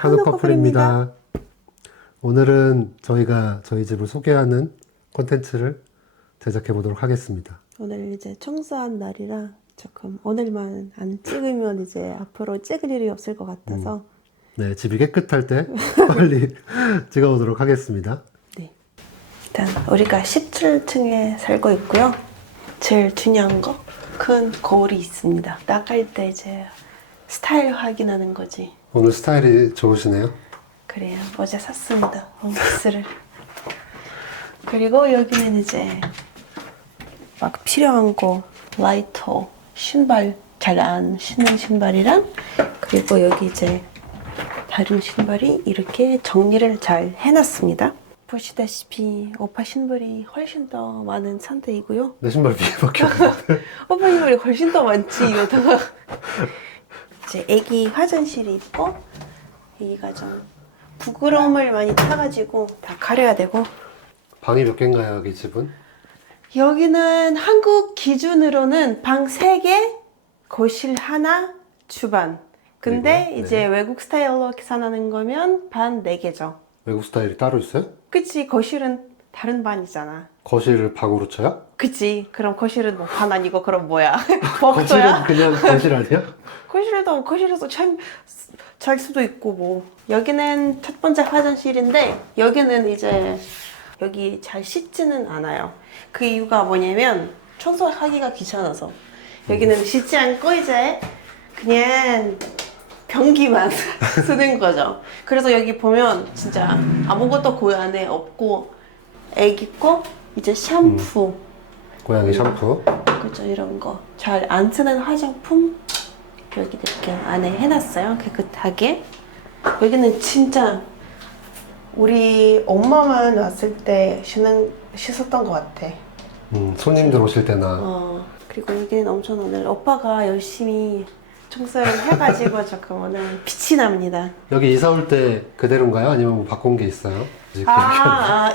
한우 커플입니다. 오늘은 저희가 저희 집을 소개하는 콘텐츠를 제작해 보도록 하겠습니다. 오늘 이제 청소한 날이라 조금 오늘만 안 찍으면 이제 앞으로 찍을 일이 없을 것 같아서 네, 집이 깨끗할 때 빨리 찍어보도록 하겠습니다. 네. 일단 우리가 17층에 살고 있고요. 제일 중요한 거 큰 거울이 있습니다. 나갈 때 이제 스타일 확인하는 거지. 오늘 스타일이 좋으시네요. 그래요. 어제 샀습니다. 원피스를. 그리고 여기는 이제 막 필요한 거 라이터, 신발 잘 안 신는 신발이랑 그리고 여기 이제 다른 신발이 이렇게 정리를 잘 해놨습니다. 보시다시피 오빠 신발이 훨씬 더 많은 상태이고요. 내 신발 비에밖에 없는데. 오빠 신발이 훨씬 더 많지 이러다가 이제 애기 화장실이 있고 여기가 좀 부끄러움을 많이 타가지고 다 가려야 되고 방이 몇 개인가요, 여기 집은? 여기는 한국 기준으로는 방 3개, 거실 하나, 주방. 근데 그리고, 이제 네. 외국 스타일로 계산하는 거면 방 4개죠. 외국 스타일이 따로 있어요? 그치, 거실은 다른 방이잖아. 거실을 방으로 쳐요? 그치, 그럼 거실은 뭐 방 아니고 그럼 뭐야? 거실은 복도야? 그냥 거실 아니야? 거실에서 잘 수도 있고 뭐. 여기는 첫 번째 화장실인데 여기는 이제 여기 잘 씻지는 않아요. 그 이유가 뭐냐면 청소하기가 귀찮아서 여기는 씻지 않고 이제 그냥 변기만 쓰는 거죠. 그래서 여기 보면 진짜 아무것도 그 안에 없고 애기 거 이제 샴푸 고양이 샴푸. 그죠, 이런 거 잘 안 쓰는 화장품 여기 이렇게 안에 해놨어요. 깨끗하게. 여기는 진짜 우리 엄마만 왔을 때 씻었던 것 같아. 손님들 오실 때나. 그리고 여기는 엄청 오늘 오빠가 열심히 청소를 해가지고 조금 오늘 빛이 납니다. 여기 이사 올 때 그대로인가요? 아니면 뭐 바꾼 게 있어요?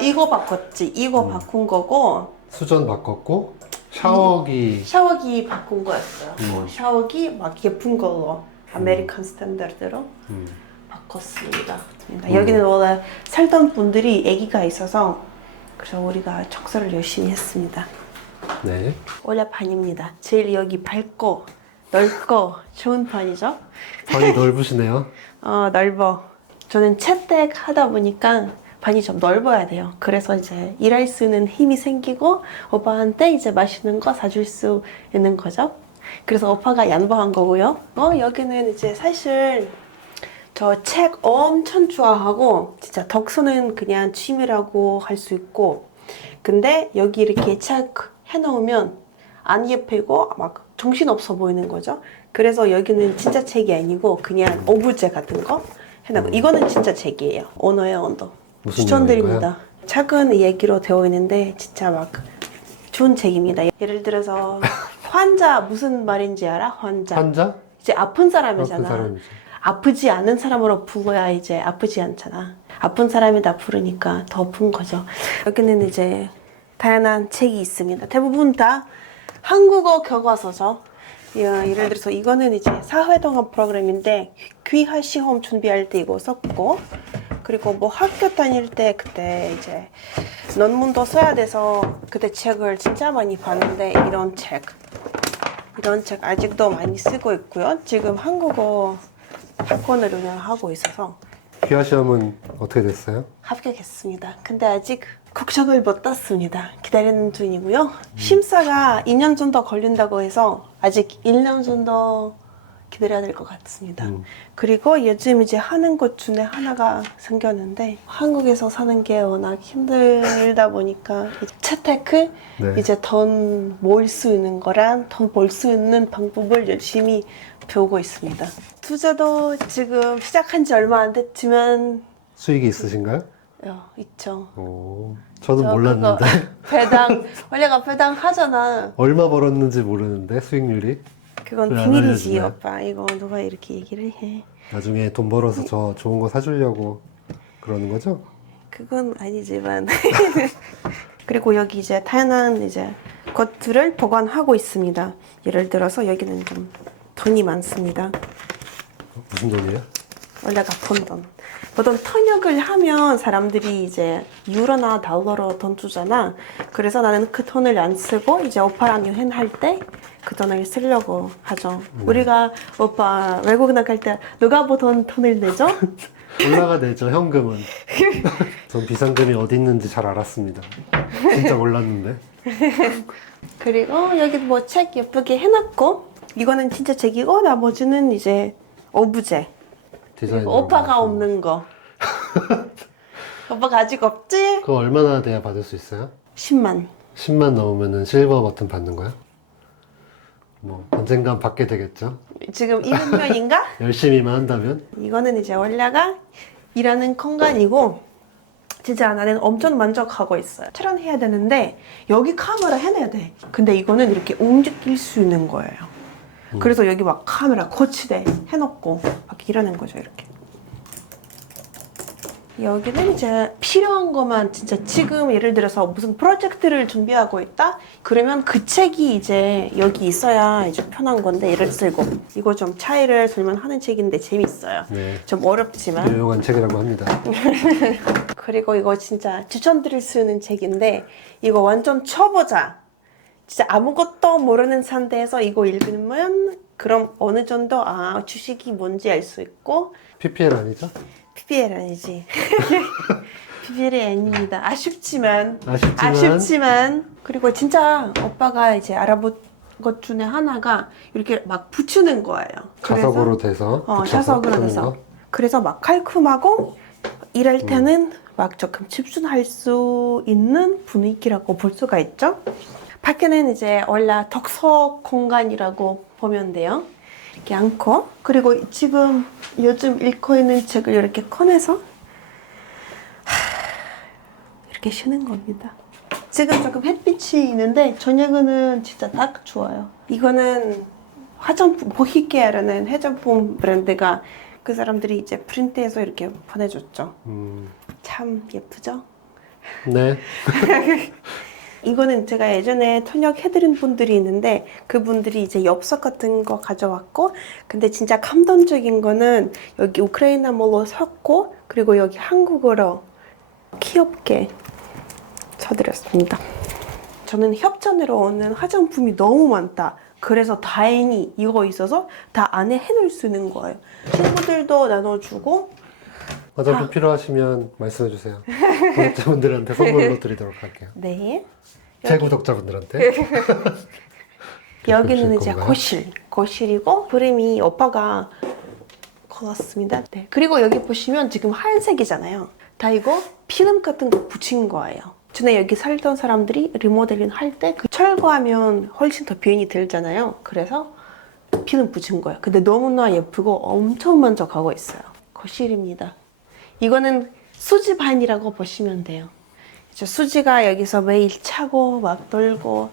이거 바꿨지. 이거 바꾼 거고 수전 바꿨고 샤워기 바꾼 거였어요. 샤워기 막 예쁜 걸로 아메리칸 스탠다드로 바꿨습니다. 여기는 원래 살던 분들이 아기가 있어서 그래서 우리가 청소를 열심히 했습니다. 네. 원래 반입니다. 제일 여기 밝고 넓고 좋은 편이죠. 방이 넓으시네요. 넓어. 저는 채택 하다 보니까 방이 좀 넓어야 돼요. 그래서 이제 일할 수 있는 힘이 생기고 오빠한테 이제 맛있는 거 사줄 수 있는 거죠. 그래서 오빠가 양보한 거고요. 여기는 이제 사실 저 책 엄청 좋아하고 진짜 독서는 그냥 취미라고 할 수 있고 근데 여기 이렇게 책 해놓으면 안 예쁘고 막 정신없어 보이는 거죠. 그래서 여기는 진짜 책이 아니고 그냥 오브제 같은 거 해놓고 이거는 진짜 책이에요. 언어예요, 언어. 무슨 추천드립니다. 내용인가요? 작은 얘기로 되어 있는데 진짜 막 좋은 책입니다. 예를 들어서 환자 무슨 말인지 알아? 환자? 이제 아픈 사람이잖아. 아픈 사람이죠. 아프지 않은 사람으로 불러야 이제 아프지 않잖아. 아픈 사람이다 부르니까 더 아픈 거죠. 여기는 이제 다양한 책이 있습니다. 대부분 다 한국어 교과서죠. 예를 들어서 이거는 이제 사회동화 프로그램인데 귀화 시험 준비할 때 이거 썼고 그리고 뭐 학교 다닐 때 그때 이제 논문도 써야 돼서 그때 책을 진짜 많이 봤는데 이런 책 아직도 많이 쓰고 있고요. 지금 한국어 학원을 운영하고 있어서 귀화 시험은 어떻게 됐어요? 합격했습니다. 근데 아직 국적을 못 땄습니다. 기다리는 중이고요. 심사가 2년 정도 걸린다고 해서 아직 1년 정도 기다려야 될 것 같습니다. 그리고 요즘 이제 하는 것 중에 하나가 생겼는데 한국에서 사는 게 워낙 힘들다 보니까 재테크 네. 이제 돈 모을 수 있는 거랑 돈 벌 수 있는 방법을 열심히 배우고 있습니다. 투자도 지금 시작한 지 얼마 안 됐지만 수익이 있으신가요? 있죠. 오, 저는 저 몰랐는데. 배당 원래가 배당 하잖아. 얼마 벌었는지 모르는데 수익률이. 그건 왜 안 비밀이지 알려주나요? 오빠. 이거 누가 이렇게 얘기를 해. 나중에 돈 벌어서 저 좋은 거 사주려고 그러는 거죠? 그건 아니지만 그리고 여기 이제 다양한 이제 것들을 보관하고 있습니다. 예를 들어서 여기는 좀 돈이 많습니다. 무슨 돈이에요? 원래가 푼 돈. 보통 통역을 하면 사람들이 이제 유로나 달러로 돈 주잖아. 그래서 나는 그 돈을 안 쓰고 이제 오빠랑 여행할 때 그 돈을 쓰려고 하죠. 우리가 오빠 외국 나갈 때 누가 보통 돈을 내죠? 올라가 내죠, 현금은. 전 비상금이 어디 있는지 잘 알았습니다. 진짜 몰랐는데. 그리고 여기 뭐 책 예쁘게 해놨고 이거는 진짜 책이고 나머지는 이제 오브제. 디자인. 오빠가 없는 거. 오빠가 아직 없지? 그거 얼마나 돼야 받을 수 있어요? 10만. 10만 넘으면은 실버 버튼 받는 거야? 뭐 언젠간 받게 되겠죠? 지금 200명인가? 열심히만 한다면? 이거는 이제 원래가 일하는 공간이고 진짜 나는 엄청 만족하고 있어요. 촬영해야 되는데 여기 카메라 해놔야 돼. 근데 이거는 이렇게 움직일 수 있는 거예요. 그래서 여기 막 카메라 거치대 해놓고 막 일하는 거죠, 이렇게. 여기는 이제 필요한 것만 진짜 지금 예를 들어서 무슨 프로젝트를 준비하고 있다? 그러면 그 책이 이제 여기 있어야 이제 편한 건데 예를 들고 이거 좀 차이를 설명하는 책인데 재밌어요. 네. 좀 어렵지만. 유용한 책이라고 합니다. 그리고 이거 진짜 추천드릴 수 있는 책인데 이거 완전 초보자. 진짜 아무것도 모르는 상태에서 이거 읽으면 그럼 어느 정도 주식이 뭔지 알 수 있고 PPL 아니죠? PPL 아니지. PPL이 아닙니다. 아쉽지만. 그리고 진짜 오빠가 이제 알아본 것 중에 하나가 이렇게 막 붙이는 거예요. 자석으로 돼서. 붙여서 자석으로 쓰는 돼서. 거? 그래서 막 깔끔하고 일할 때는 막 조금 집중할 수 있는 분위기라고 볼 수가 있죠. 밖에는 이제 원래 독서 공간이라고 보면 돼요. 이렇게 앉고 그리고 지금 요즘 읽고 있는 책을 이렇게 꺼내서 이렇게 쉬는 겁니다. 지금 조금 햇빛이 있는데 저녁에는 진짜 딱 좋아요. 이거는 화장품 보히케어라는 화장품 브랜드가 그 사람들이 이제 프린트해서 이렇게 보내줬죠. 참 예쁘죠? 네. 이거는 제가 예전에 통역해드린 분들이 있는데 그분들이 이제 엽서 같은 거 가져왔고 근데 진짜 감동적인 거는 여기 우크라이나어로 썼고 그리고 여기 한국어로 귀엽게 써드렸습니다. 저는 협찬으로 오는 화장품이 너무 많다. 그래서 다행히 이거 있어서 다 안에 해놓을 수 있는 거예요. 친구들도 나눠주고 화장품 필요하시면 말씀해주세요. 구독자분들한테 선물로 드리도록 할게요. 네. 제 구독자분들한테. 여기는 이제 건가요? 거실이고 그림이 오빠가 걸었습니다. 네. 그리고 여기 보시면 지금 하얀색이잖아요. 다 이거 필름 같은 거 붙인 거예요. 전에 여기 살던 사람들이 리모델링 할 때 그 철거하면 훨씬 더 비용이 들잖아요. 그래서 필름 붙인 거예요. 근데 너무나 예쁘고 엄청 만족하고 있어요. 거실입니다. 이거는 수지반이라고 보시면 돼요. 수지가 여기서 매일 차고 막 놀고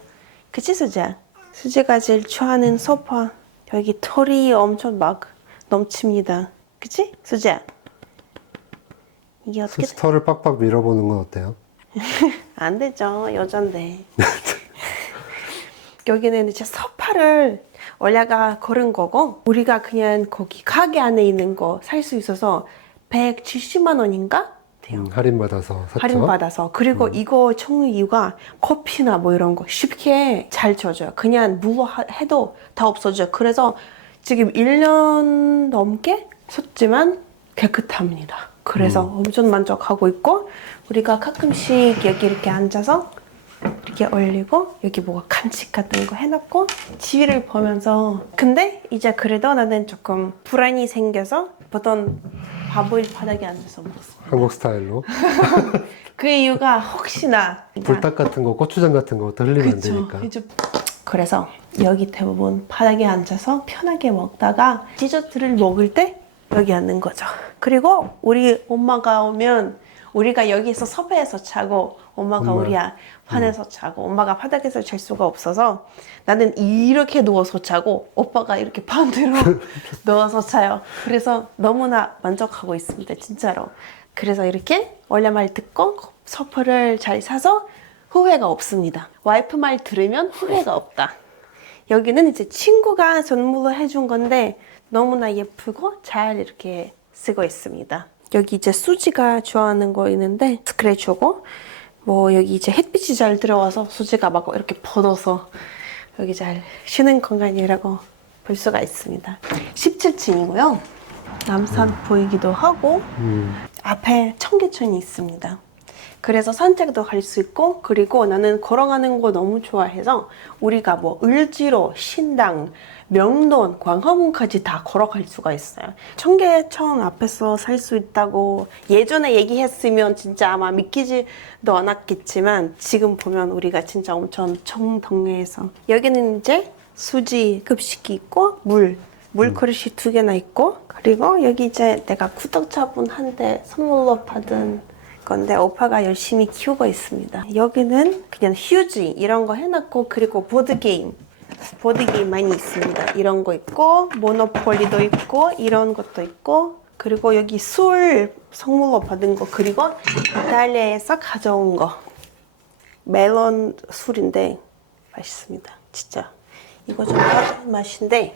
그치 수지야? 수지가 제일 좋아하는 소파 여기 털이 엄청 막 넘칩니다. 그치 수지야? 이게 어떻게 스스터를 빡빡 밀어보는 건 어때요? 안 되죠. 여잔데. 여기는 이제 소파를 원래가 고른 거고 우리가 그냥 거기 가게 안에 있는 거 살 수 있어서 170만 원인가? 돼요. 할인받아서 샀죠? 할인받아서. 그리고 이거 청는 이유가 커피나 뭐 이런 거 쉽게 잘 지워져요. 그냥 뭐 해도 다 없어져요. 그래서 지금 1년 넘게 썼지만 깨끗합니다. 그래서 엄청 만족하고 있고 우리가 가끔씩 여기 이렇게 앉아서 이렇게 올리고 여기 뭐가 간식 같은 거 해놓고 TV를 보면서 근데 이제 그래도 나는 조금 불안이 생겨서 보통 바보일 바닥에 앉아서 먹었습니다. 한국 스타일로. 그 이유가 혹시나 불닭 같은 거, 고추장 같은 거 흘리면 안 되니까. 이제 그래서 여기 대부분 바닥에 앉아서 편하게 먹다가 디저트를 먹을 때 여기 앉는 거죠. 그리고 우리 엄마가 오면 우리가 여기서 소파에서 자고 엄마가 우리 방에서 자고 엄마가 바닥에서 잘 수가 없어서 나는 이렇게 누워서 자고 오빠가 이렇게 반대로 누워서 자요. 그래서 너무나 만족하고 있습니다. 진짜로. 그래서 이렇게 원래 말 듣고 소파를 잘 사서 후회가 없습니다. 와이프 말 들으면 후회가 없다. 여기는 이제 친구가 선물로 해준 건데 너무나 예쁘고 잘 이렇게 쓰고 있습니다. 여기 이제 수지가 좋아하는 거 있는데 스크래치오고 뭐 여기 이제 햇빛이 잘 들어와서 수지가 막 이렇게 뻗어서 여기 잘 쉬는 공간이라고 볼 수가 있습니다. 17층이고요. 남산 보이기도 하고 앞에 청계천이 있습니다. 그래서 산책도 할 수 있고 그리고 나는 걸어가는 거 너무 좋아해서 우리가 뭐 을지로, 신당, 명동, 광화문까지 다 걸어갈 수가 있어요. 청계천 앞에서 살 수 있다고 예전에 얘기했으면 진짜 아마 믿기지도 않았겠지만 지금 보면 우리가 진짜 엄청 청동네에서 여기는 이제 수지 급식이 있고 물 그릇이 2개나 있고 그리고 여기 이제 내가 구독자분한테 선물로 받은 건데 오빠가 열심히 키우고 있습니다. 여기는 그냥 휴지 이런 거 해놨고 그리고 보드게임 많이 있습니다. 이런 거 있고 모노폴리도 있고 이런 것도 있고 그리고 여기 술 선물로 받은 거 그리고 이탈리아에서 가져온 거 멜론 술인데 맛있습니다. 진짜 이거 좀 다른 맛인데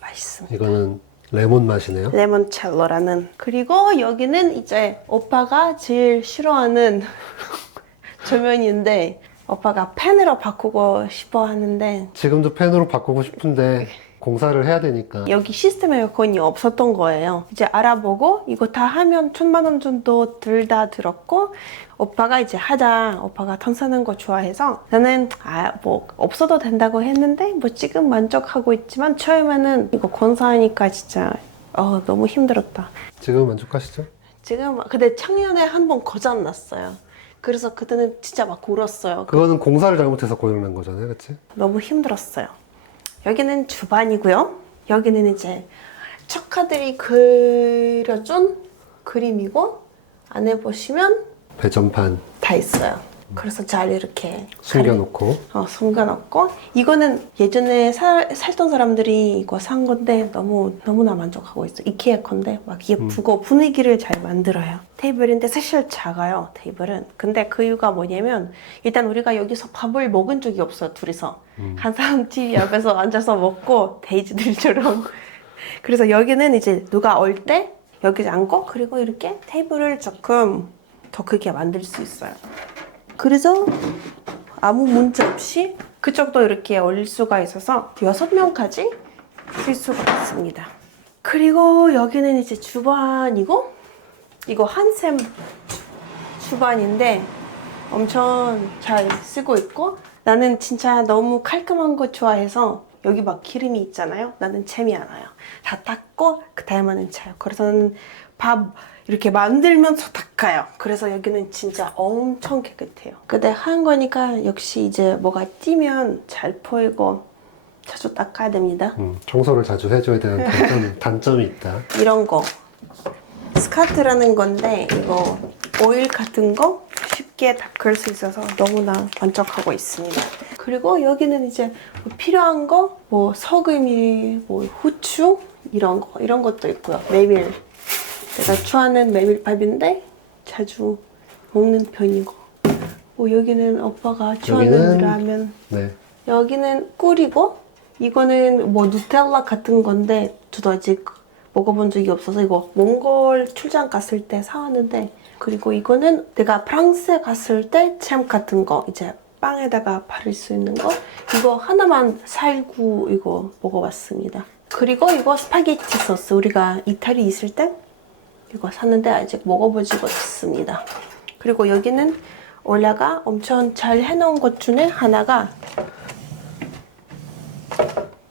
맛있습니다. 이거는 레몬 맛이네요. 레몬첼로라는. 그리고 여기는 이제 오빠가 제일 싫어하는 조명인데 오빠가 펜으로 바꾸고 싶어 하는데 지금도 펜으로 바꾸고 싶은데 공사를 해야 되니까. 여기 시스템 에어컨이 없었던 거예요. 이제 알아보고 이거 다 하면 1,000만 원 정도 들다 들었고 오빠가 이제 하자. 오빠가 돈 쓰는 거 좋아해서 나는 뭐 없어도 된다고 했는데 뭐 지금 만족하고 있지만 처음에는 이거 공사하니까 진짜 너무 힘들었다. 지금 만족하시죠? 지금 근데 작년에 한 번 고장 났어요. 그래서 그때는 진짜 막 울었어요. 그거는 공사를 잘못해서 고장난 거잖아요, 그치? 너무 힘들었어요. 여기는 주방이고요. 여기는 이제 조카들이 그려준 그림이고 안에 보시면 배전판 다 있어요. 그래서 잘 이렇게 숨겨놓고. 숨겨놓고 이거는 예전에 살던 사람들이 이거 산 건데 너무나 만족하고 있어. 이케아 건데 막 예쁘고 분위기를 잘 만들어요. 테이블인데 사실 작아요. 테이블은. 근데 그 이유가 뭐냐면 일단 우리가 여기서 밥을 먹은 적이 없어요. 둘이서. 한 사람 TV 옆에서 앉아서 먹고 데이지들처럼. 그래서 여기는 이제 누가 올 때 여기 앉고 그리고 이렇게 테이블을 조금 더 크게 만들 수 있어요. 그래서 아무 문제 없이 그쪽도 이렇게 올릴 수가 있어서 6명까지 쓸 수가 있습니다. 그리고 여기는 이제 주방이고 이거 한샘 주방인데 엄청 잘 쓰고 있고 나는 진짜 너무 깔끔한 거 좋아해서 여기 막 기름이 있잖아요. 나는 재미 안 와요. 다 닦고 그 다음에는 차요. 그래서 나는 밥 이렇게 만들면서 닦아요. 그래서 여기는 진짜 엄청 깨끗해요. 근데 한 거니까 역시 이제 뭐가 띄면 잘 보이고 자주 닦아야 됩니다. 청소를 자주 해줘야 되는 단점이 있다. 이런 거 스카트라는 건데 이거 오일 같은 거 쉽게 닦을 수 있어서 너무나 만족하고 있습니다. 그리고 여기는 이제 뭐 필요한 거 뭐 소금이 뭐 후추 이런 것도 있고요. 메밀 내가 좋아하는 메밀밥인데 자주 먹는 편이고 뭐 여기는 오빠가 좋아하는 라면 네. 여기는 꿀이고 이거는 뭐 누텔라 같은 건데 저도 아직 먹어본 적이 없어서 이거 몽골 출장 갔을 때 사왔는데 그리고 이거는 내가 프랑스에 갔을 때 잼 같은 거 이제 빵에다가 바를 수 있는 거 이거 하나만 살고 이거 먹어봤습니다. 그리고 이거 스파게티 소스 우리가 이탈리아 있을 때 이거 샀는데 아직 먹어보지 못했습니다. 그리고 여기는 올라가 엄청 잘 해놓은 것 중에 하나가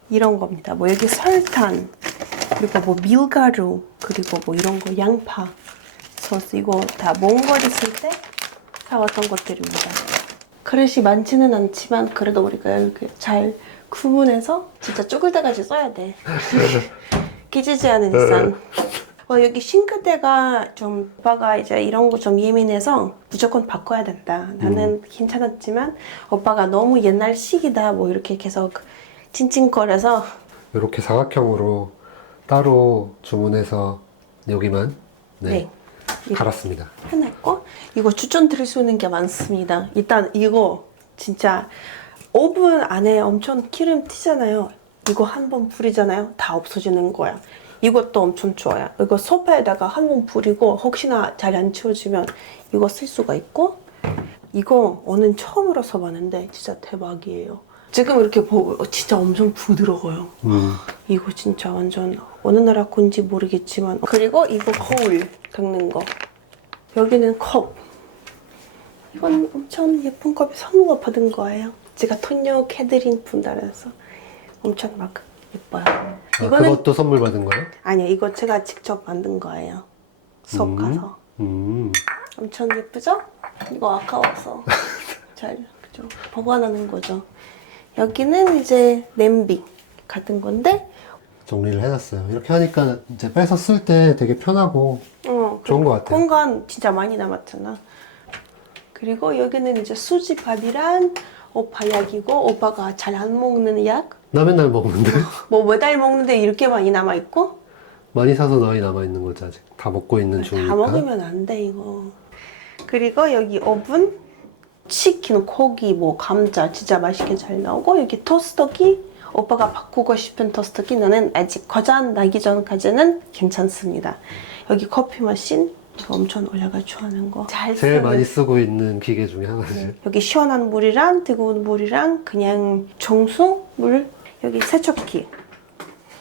이런 겁니다. 뭐 여기 설탕 그리고 뭐 밀가루 그리고 뭐 이런 거 양파 소스 이거 다 몽골 있을 때 사왔던 것들입니다. 그릇이 많지는 않지만 그래도 우리가 이렇게 잘 구분해서 진짜 쪼글 때까지 써야 돼. 끼지지 않은 이상. 여기 싱크대가 좀 오빠가 이제 이런 거 좀 예민해서 무조건 바꿔야 된다. 나는 괜찮았지만 오빠가 너무 옛날식이다 뭐 이렇게 계속 찡찡거려서 이렇게 사각형으로 따로 주문해서 여기만 네. 갈았습니다. 해놨고 이거 추천드릴 수 있는 게 많습니다. 일단 이거 진짜 오븐 안에 엄청 기름 튀잖아요. 이거 한 번 뿌리잖아요. 다 없어지는 거야. 이것도 엄청 좋아요. 이거 소파에다가 한 번 뿌리고 혹시나 잘 안 치워지면 이거 쓸 수가 있고, 이거 오늘 처음으로 써봤는데 진짜 대박이에요. 지금 이렇게 보고 진짜 엄청 부드러워요. 이거 진짜 완전 어느 나라 건지 모르겠지만. 그리고 이거 거울 닦는 거. 여기는 컵. 이건 엄청 예쁜 컵이 선물로 받은 거예요. 제가 통역해드린 분들에서 엄청 막 예뻐요. 아, 그것도 선물 받은 거예요? 아니요, 이거 제가 직접 만든 거예요. 수업 가서. 엄청 예쁘죠? 이거 아까워서 잘 그죠? 보관하는 거죠. 여기는 이제 냄비 같은 건데, 정리를 해놨어요. 이렇게 하니까 이제 빼서 쓸 때 되게 편하고 좋은 것 같아요. 공간 진짜 많이 남았잖아. 그리고 여기는 이제 수지밥이랑 오빠 약이고, 오빠가 잘 안 먹는 약. 나 맨날 먹는데? 뭐 매달 먹는데 이렇게 많이 남아있고. 많이 사서 많이 남아있는 거지 아직. 다 먹고 있는 다 중이니까. 먹으면 안 돼 이거. 그리고 여기 오븐, 치킨, 고기, 뭐 감자 진짜 맛있게 잘 나오고, 여기 토스터기, 오빠가 바꾸고 싶은 토스터기. 나는 아직 고장 나기 전까지는 괜찮습니다. 여기 커피 머신, 저 엄청 올라가 좋아하는 거. 잘 제일 쓰는- 많이 쓰고 있는 기계 중에 하나지. 여기 시원한 물이랑 뜨거운 물이랑 그냥 정수 물. 여기 세척기.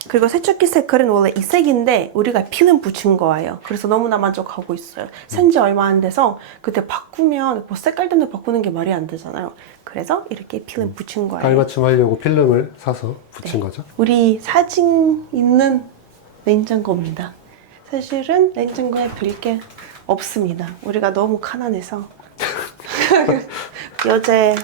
그리고 세척기 색깔은 원래 이 색인데 우리가 필름 붙인 거예요. 그래서 너무나 만족하고 있어요. 산지 얼마 안 돼서 그때 바꾸면 뭐 색깔 때문에 바꾸는 게 말이 안 되잖아요. 그래서 이렇게 필름 붙인 거예요. 깔맞춤 하려고 필름을 사서 붙인 네. 거죠. 우리 사진 있는 냉장고입니다. 사실은 냉장고에 별게 없습니다. 우리가 너무 가난해서. 여제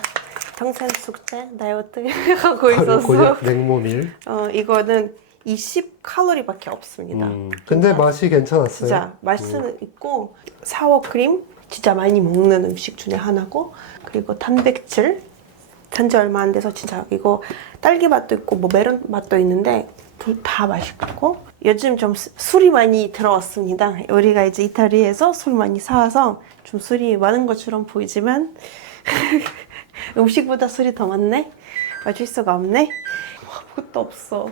평생 숙제 다이어트 하고 있어서. 곤약 냉모밀. 이거는 20칼로리밖에 없습니다. 근데 맛이 괜찮았어요. 진짜 맛은 있고, 사워크림 진짜 많이 먹는 음식 중에 하나고, 그리고 단백질 산지 얼마 안 돼서 진짜 이거 딸기 맛도 있고 뭐 메론 맛도 있는데 둘 다 맛있고. 요즘 좀 술이 많이 들어왔습니다. 우리가 이제 이탈리아에서 술 많이 사와서 좀 술이 많은 것처럼 보이지만 음식보다 술이 더 많네? 맞을 수가 없네? 아무것도 없어.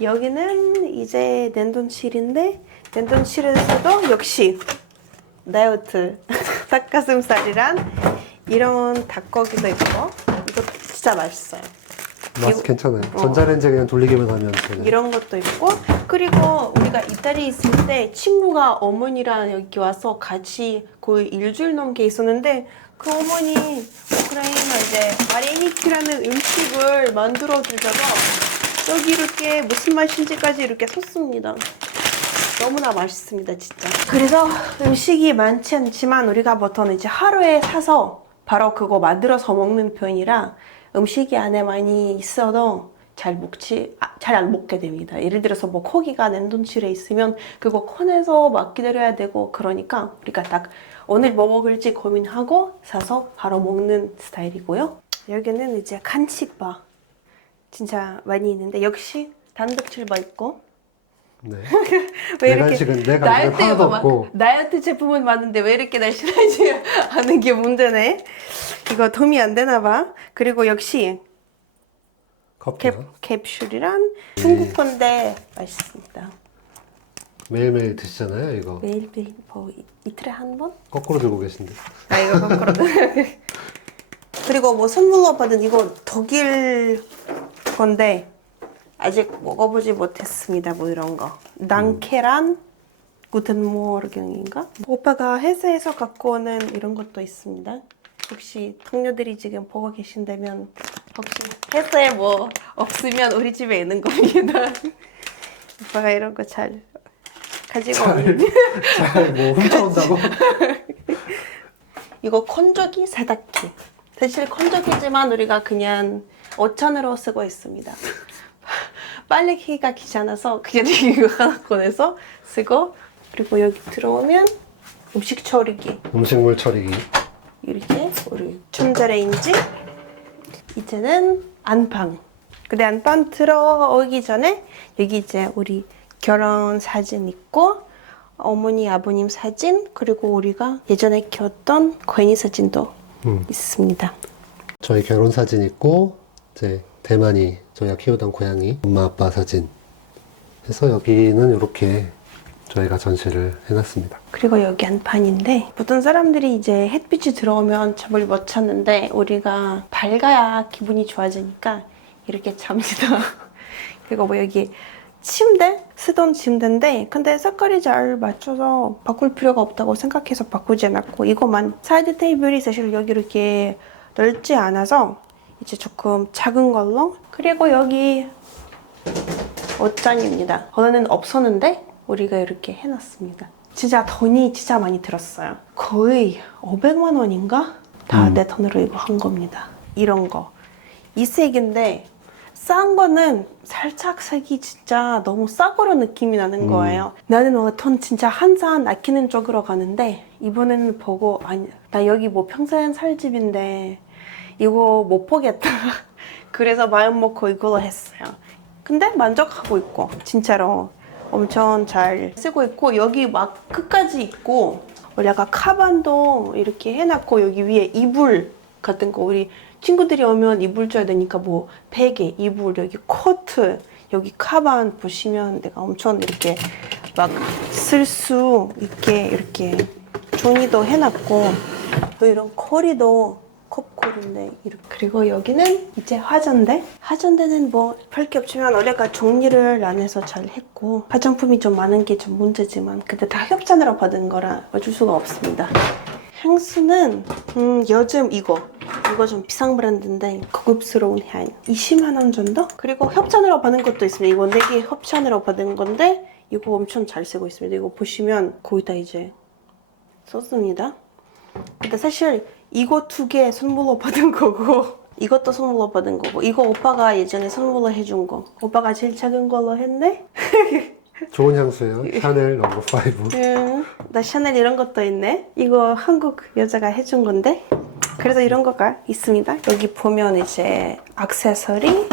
여기는 이제 냉동실인데, 냉동실에서도 역시 다이어트 닭가슴살이랑 이런 닭고기도 있고, 이거 진짜 맛있어요. 맛 괜찮아요. 전자레인지에 그냥 돌리기만 하면 되네. 이런 것도 있고, 그리고 우리가 이태리 있을 때 친구가 어머니랑 여기 와서 같이 거의 일주일 넘게 있었는데, 그 어머니 우크라이나 이제 바레니키라는 음식을 만들어 주셔서 여기 이렇게 무슨 맛인지까지 이렇게 썼습니다. 너무나 맛있습니다, 진짜. 그래서 음식이 많지 않지만 우리가 보통 이제 하루에 사서 바로 그거 만들어서 먹는 편이라 음식이 안에 많이 있어도 잘 안 먹게 됩니다. 예를 들어서 뭐 고기가 냉동실에 있으면 그거 꺼내서 막 기다려야 되고, 그러니까 우리가 딱 오늘 뭐 먹을지 고민하고 사서 바로 먹는 스타일이고요. 여기는 이제 간식바 진짜 많이 있는데, 역시 단백질바 있고. 네. 왜 내 간식은 다이어트 하나도 이거 막 없고. 다이어트 제품은 많은데 왜 이렇게 날씬하지 않은 게 문제네. 이거 도움이 안 되나 봐. 그리고 역시 커피요. 캡슐이랑 중국 건데 맛있습니다. 매일매일 드시잖아요, 이거. 매일매일 뭐 이틀에 한 번? 거꾸로 들고 계신데. 아, 이거 거꾸로. 그리고 뭐 선물로 받은 이거 독일 건데 아직 먹어보지 못했습니다. 뭐 이런 거. 낭케란 구텐모르경인가? 오빠가 회사에서 갖고 오는 이런 것도 있습니다. 혹시 동료들이 지금 보고 계신다면 혹시 회사에 뭐 없으면 우리 집에 있는 겁니다. 오빠가 이런 거 잘 가지고 오는. 잘 뭐 훔쳐온다고? 이거 건조기 세탁기. 사실 건조기지만 우리가 그냥 어천으로 쓰고 있습니다. 빨래기가 귀찮아서 그냥 이거 하나 꺼내서 쓰고, 그리고 여기 들어오면 음식 처리기. 음식물 처리기. 이렇게 우리 전자레인지. 이제는 안방. 근데 안방 들어오기 전에 여기 이제 우리 결혼 사진 있고, 어머니 아버님 사진, 그리고 우리가 예전에 켰던 고양이 사진도 있습니다. 저희 결혼 사진 있고, 이제 대만이 저희가 키우던 고양이 엄마 아빠 사진 그래서 여기는 이렇게 저희가 전시를 해놨습니다. 그리고 여기 안판인데 보통 사람들이 이제 햇빛이 들어오면 잠을 못 잤는데 우리가 밝아야 기분이 좋아지니까 이렇게 잡니다. 그리고 뭐 여기 침대? 쓰던 침대인데 근데 색깔이 잘 맞춰서 바꿀 필요가 없다고 생각해서 바꾸지 않았고 이거만 사이드 테이블이 사실 여기 이렇게 넓지 않아서 이제 조금 작은 걸로 그리고 여기 옷장입니다. 원래는 없었는데 우리가 이렇게 해놨습니다. 진짜 돈이 진짜 많이 들었어요. 거의 500만 원인가? 다 내 돈으로 이거 한 겁니다. 이런 거. 이 색인데 싼 거는 살짝 색이 진짜 너무 싸구려 느낌이 나는 거예요. 나는 원래 돈 진짜 한 산 아끼는 쪽으로 가는데 이번에는 보고 아니 나 여기 뭐 평생 살 집인데 이거 못 보겠다. 그래서 마음 먹고 이걸로 했어요. 근데 만족하고 있고 진짜로 엄청 잘 쓰고 있고 여기 막 끝까지 있고 약간 카반도 이렇게 해놨고 여기 위에 이불 같은 거 우리 친구들이 오면 이불 줘야 되니까 뭐 베개, 이불, 여기 코트, 여기 카반 보시면 내가 엄청 이렇게 막 쓸 수 있게 이렇게 종이도 해놨고 또 이런 코리도 컵콜인데 이렇게 그리고 여기는 이제 화장대 화장대는 뭐 별 게 없지만 원래가 정리를 안 해서 잘 했고 화장품이 좀 많은 게 좀 문제지만 근데 다 협찬으로 받은 거라 어쩔 수가 없습니다. 향수는 요즘 이거 좀 비싼 브랜드인데 고급스러운 향 20만 원 정도? 그리고 협찬으로 받은 것도 있습니다. 이거 4개 협찬으로 받은 건데 이거 엄청 잘 쓰고 있습니다. 이거 보시면 거의 다 이제 썼습니다. 근데 사실 이거 2개 선물로 받은 거고 이것도 선물로 받은 거고 이거 오빠가 예전에 선물로 해준 거 오빠가 제일 작은 걸로 했네? 좋은 향수예요. 샤넬 넘버 5. 나 샤넬 이런 것도 있네. 이거 한국 여자가 해준 건데 그래서 이런 거가 있습니다. 여기 보면 이제 액세서리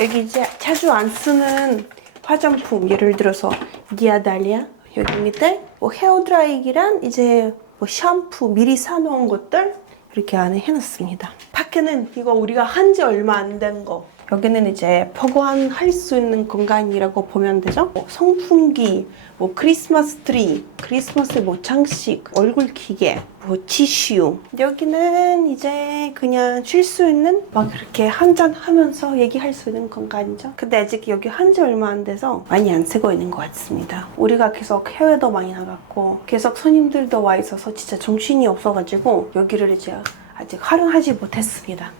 여기 이제 자주 안 쓰는 화장품 예를 들어서 니아달리아 여기 밑에 뭐 헤어드라이기랑 이제 뭐 샴푸 미리 사놓은 것들 이렇게 안에 해놨습니다. 밖에는 이거 우리가 한지 얼마 안 된 거 여기는 이제 보관할 수 있는 공간이라고 보면 되죠. 뭐 선풍기, 뭐 크리스마스 트리, 크리스마스 뭐 장식, 얼굴 기계, 뭐 티슈. 여기는 이제 그냥 쉴 수 있는 막 이렇게 한잔 하면서 얘기할 수 있는 공간이죠. 근데 아직 여기 한지 얼마 안 돼서 많이 안 쓰고 있는 것 같습니다. 우리가 계속 해외도 많이 나갔고 계속 손님들도 와 있어서 진짜 정신이 없어가지고 여기를 이제 아직 활용하지 못했습니다.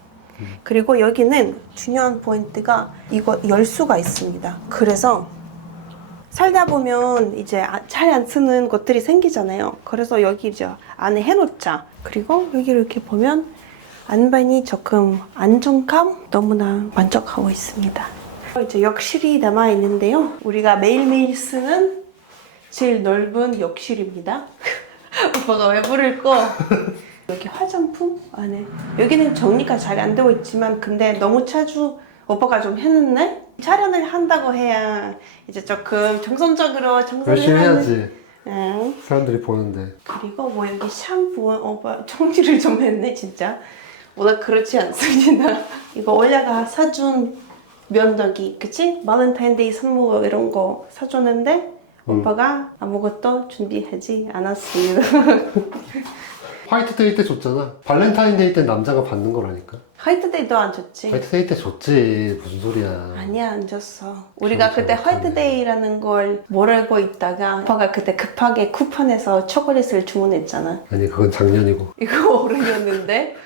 그리고 여기는 중요한 포인트가 이거 열 수가 있습니다. 그래서 살다 보면 이제 잘 안 쓰는 것들이 생기잖아요. 그래서 여기 이제 안에 해놓자. 그리고 여기 이렇게 보면 안반이 조금 안정감 너무나 만족하고 있습니다. 이제 욕실이 남아 있는데요. 우리가 매일매일 쓰는 제일 넓은 욕실입니다. 오빠가 왜 부를 거? 여기 화장품 안에 여기는 정리가 잘 안 되고 있지만 근데 너무 자주 오빠가 좀 해놓네? 촬영을 한다고 해야 이제 조금 정성적으로 정성을 열심히 하는 해야지. 응. 사람들이 보는데. 그리고 뭐 여기 샴푸 오빠 정리를 좀 했네 진짜 뭐라 그렇지 않습니다. 이거 올려가 사준 면도기 그치? 발렌타인데이 선물 이런 거 사줬는데 오빠가 아무것도 준비하지 않았습니다. 화이트데이 때 줬잖아. 발렌타인데이 때 남자가 받는 거라니까. 화이트데이도 안 줬지? 화이트데이 때 줬지. 무슨 소리야. 아니야 안 줬어. 우리가 그때 잘못하네. 화이트데이라는 걸 모르고 있다가 오빠가 그때 급하게 쿠폰에서 초콜릿을 주문했잖아. 아니 그건 작년이고. 이거 어른이었는데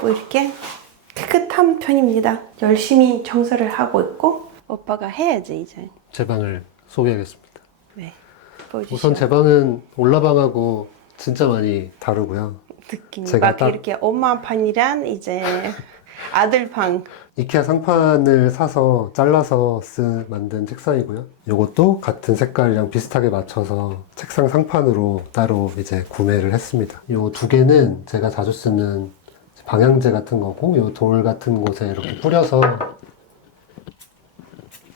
뭐 이렇게 깨끗한 편입니다. 열심히 청소를 하고 있고 오빠가 해야지 이제. 제 방을 소개하겠습니다. 네. 보여주시죠. 우선 제 방은 올라방하고 진짜 많이 다르고요. 느낌이 제가 막 딱- 이렇게 엄마 방이란 이제 아들 방. 이케아 상판을 사서 잘라서 만든 책상이고요. 이것도 같은 색깔이랑 비슷하게 맞춰서 책상 상판으로 따로 이제 구매를 했습니다. 이 2개는 제가 자주 쓰는 방향제 같은 거고, 이 돌 같은 곳에 이렇게 뿌려서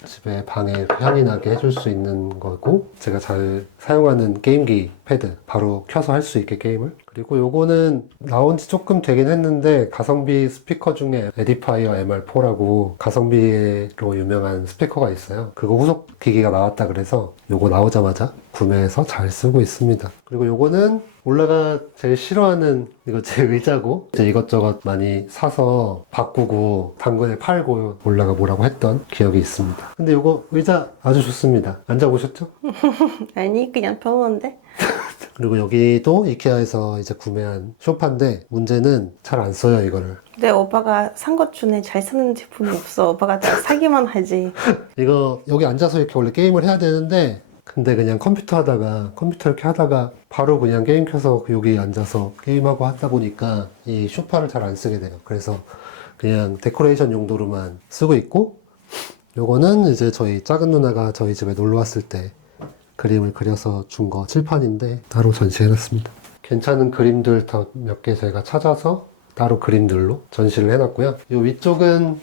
집에 방에 향이 나게 해줄 수 있는 거고, 제가 잘 사용하는 게임기 패드 바로 켜서 할 수 있게 게임을. 그리고 요거는 나온 지 조금 되긴 했는데 가성비 스피커 중에 에디파이어 MR4라고 가성비로 유명한 스피커가 있어요. 그거 후속 기기가 나왔다 그래서 요거 나오자마자 구매해서 잘 쓰고 있습니다. 그리고 요거는 올라가 제일 싫어하는 이거 제 의자고, 이제 이것저것 많이 사서 바꾸고 당근에 팔고 올라가 뭐라고 했던 기억이 있습니다. 근데 요거 의자 아주 좋습니다. 앉아보셨죠? 아니 그냥 별론데. 그리고 여기도 이케아에서 이제 구매한 소파인데 문제는 잘 안 써요, 이거를. 근데 오빠가 산 것 중에 잘 쓰는 제품이 없어. 오빠가 다 사기만 하지. 이거 여기 앉아서 이렇게 원래 게임을 해야 되는데, 근데 그냥 컴퓨터 이렇게 하다가 바로 그냥 게임 켜서 여기 앉아서 게임하고 하다 보니까 이 소파를 잘 안 쓰게 돼요. 그래서 그냥 데코레이션 용도로만 쓰고 있고, 요거는 이제 저희 작은 누나가 저희 집에 놀러 왔을 때 그림을 그려서 준 거 칠판인데 따로 전시해놨습니다. 괜찮은 그림들 더 몇 개 제가 찾아서 따로 그림들로 전시를 해놨고요. 이 위쪽은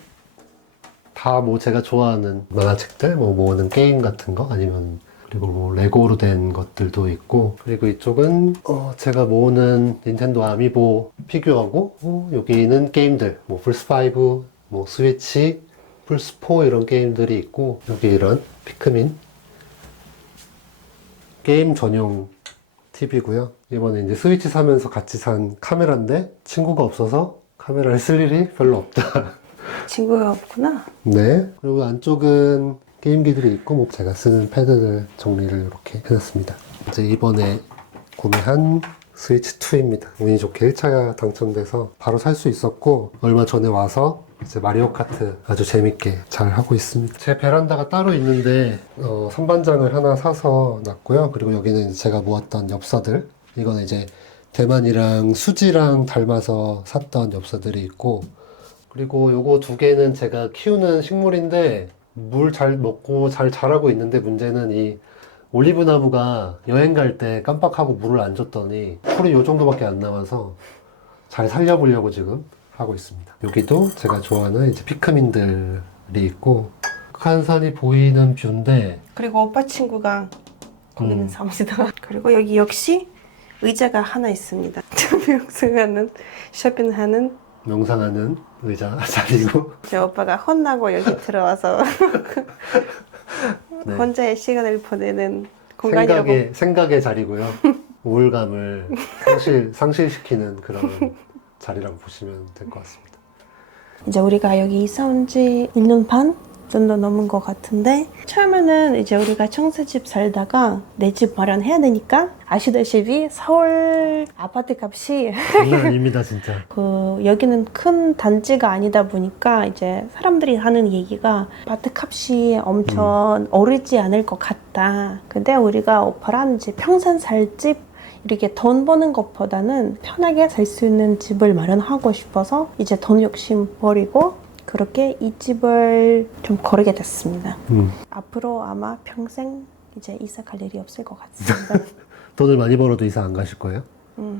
다 뭐 제가 좋아하는 만화책들, 뭐 모으는 게임 같은 거, 아니면 그리고 뭐 레고로 된 것들도 있고, 그리고 이쪽은 제가 모으는 닌텐도 아미보 피규어고, 여기는 게임들, 뭐 플스5, 뭐 스위치, 플스4 이런 게임들이 있고, 여기 이런 피크민 게임 전용 TV고요. 이번에 이제 스위치 사면서 같이 산 카메라인데 친구가 없어서 카메라를 쓸 일이 별로 없다. 친구가 없구나. 네. 그리고 안쪽은 게임기들이 있고, 뭐 제가 쓰는 패드들 정리를 이렇게 해놨습니다. 이제 이번에 구매한 스위치 2입니다. 운이 좋게 1차 당첨돼서 바로 살 수 있었고, 얼마 전에 와서 이제 마리오 카트 아주 재밌게 잘 하고 있습니다. 제 베란다가 따로 있는데 선반장을 하나 사서 놨고요. 그리고 여기는 이제 제가 모았던 엽서들, 이거는 이제 대만이랑 수지랑 닮아서 샀던 엽서들이 있고, 그리고 요거 두 개는 제가 키우는 식물인데 물 잘 먹고 잘 자라고 있는데, 문제는 이 올리브 나무가 여행 갈 때 깜빡하고 물을 안 줬더니 풀이 요 정도밖에 안 남아서 잘 살려보려고 지금 하고 있습니다. 여기도 제가 좋아하는 이제 피크민들이 있고, 북한산이 보이는 뷰인데, 그리고 오빠 친구가 거기는 사무실다가 그리고 여기 역시 의자가 하나 있습니다. 명상하는 쇼핑하는 명상하는 의자 자리고, 제 오빠가 혼나고 여기 들어와서 네. 혼자의 시간을 보내는 공간이라고. 생각의 자리고요. 우울감을 상실시키는 그런 자리라고 보시면 될 것 같습니다. 이제 우리가 여기 이사 온 지 1년 반 정도 넘은 것 같은데, 처음에는 이제 우리가 청새집 살다가 내 집 마련해야 되니까, 아시다시피 서울 아파트 값이 장난 아닙니다, 진짜. 여기는 큰 단지가 아니다 보니까 이제 사람들이 하는 얘기가 아파트 값이 엄청 오르지 않을 것 같다. 근데 우리가 오빠랑 이제 평생 살 집, 이렇게 돈 버는 것보다는 편하게 살 수 있는 집을 마련하고 싶어서 이제 돈 욕심 버리고 그렇게 이 집을 좀 고르게 됐습니다. 앞으로 아마 평생 이제 이사 갈 일이 없을 것 같습니다. 돈을 많이 벌어도 이사 안 가실 거예요?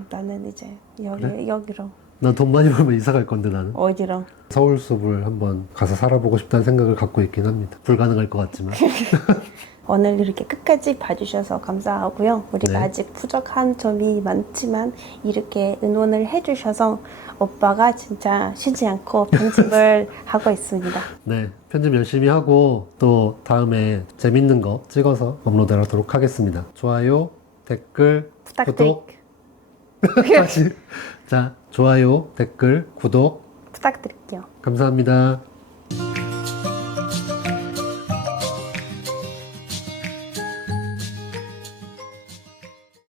나는 이제 그래? 여기로. 난 돈 많이 벌면 이사 갈 건데, 나는. 어디로? 서울 숲을 한번 가서 살아보고 싶다는 생각을 갖고 있긴 합니다. 불가능할 것 같지만. 오늘 이렇게 끝까지 봐주셔서 감사하고요. 우리가 네. 아직 부족한 점이 많지만 이렇게 응원을 해주셔서 오빠가 진짜 쉬지 않고 편집을 하고 있습니다. 네, 편집 열심히 하고 또 다음에 재밌는 거 찍어서 업로드하도록 하겠습니다. 좋아요, 댓글, 구독. 부탁드릴게요. 다시. 자, 좋아요, 댓글, 구독 부탁드릴게요. 감사합니다.